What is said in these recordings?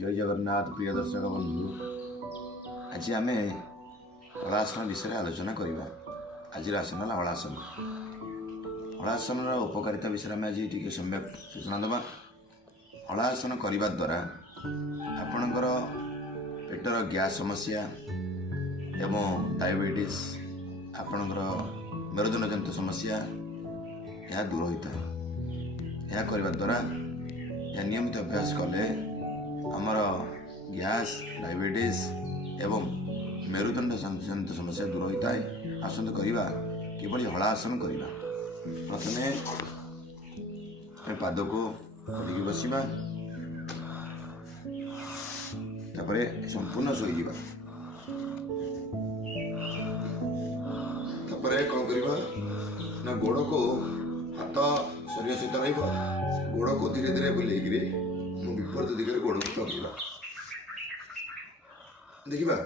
जय जगन्नाथ प्रिय दर्शक बंधु आज आम हलासन विषय आलोचना करवा। आज आसन है हलासन। हलासन उपकारिता विषय में आज टी सम्यक सूचना देवा। हलासन करने द्वारा आपणकर पेटर गैस समस्या एवं डायबिटीज आपणकर मेरुदंड जनित समस्या यह दूर होता है। यह करने द्वारा यह नियमित अभ्यास कले आमर गैस डायबिटीज एवं मेरुदंड जनित समस्या दूर होता है। आसंत करवा किभली हलासन करवा। प्रथमे पाद को खोलिकी बसवा, तापरे संपूर्ण शोईवा, तापरे कौन करवा ना गोड़ को हाथ शरीर सहित रही गोड़ को धीरे धीरे बुलेकरी विपरीत दिगरे गोड़ को रखा। देखा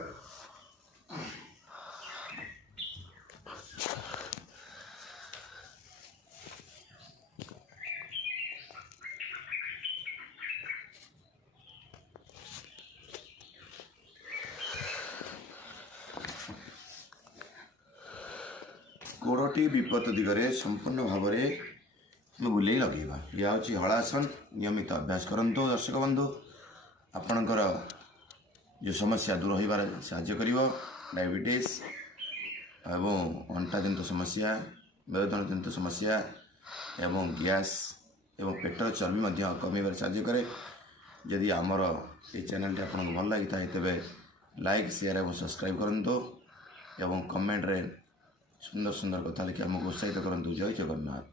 गोड़टी विपरीत दिगरे संपूर्ण भाव में बुले लगेगा। यह हूँ हलासन। नियमित अभ्यास करंतु दर्शक बंधु, आपणकर जो समस्या दूर होबार साहाय्य करिवो। डायबिटीज एवं अंटा जनित समस्या, मेरुदंड जनित समस्या एवं गैस एवं पेटर चर्बी कमिबार साहाय्य करे। यदि आमर ये चैनल आपको भल लगी था तेरे लाइक शेयर और सब्सक्राइब करंतु एवं कमेंट रे सुंदर सुंदर कथा लिखि आमको उत्साहित करंतु। जय जगन्नाथ।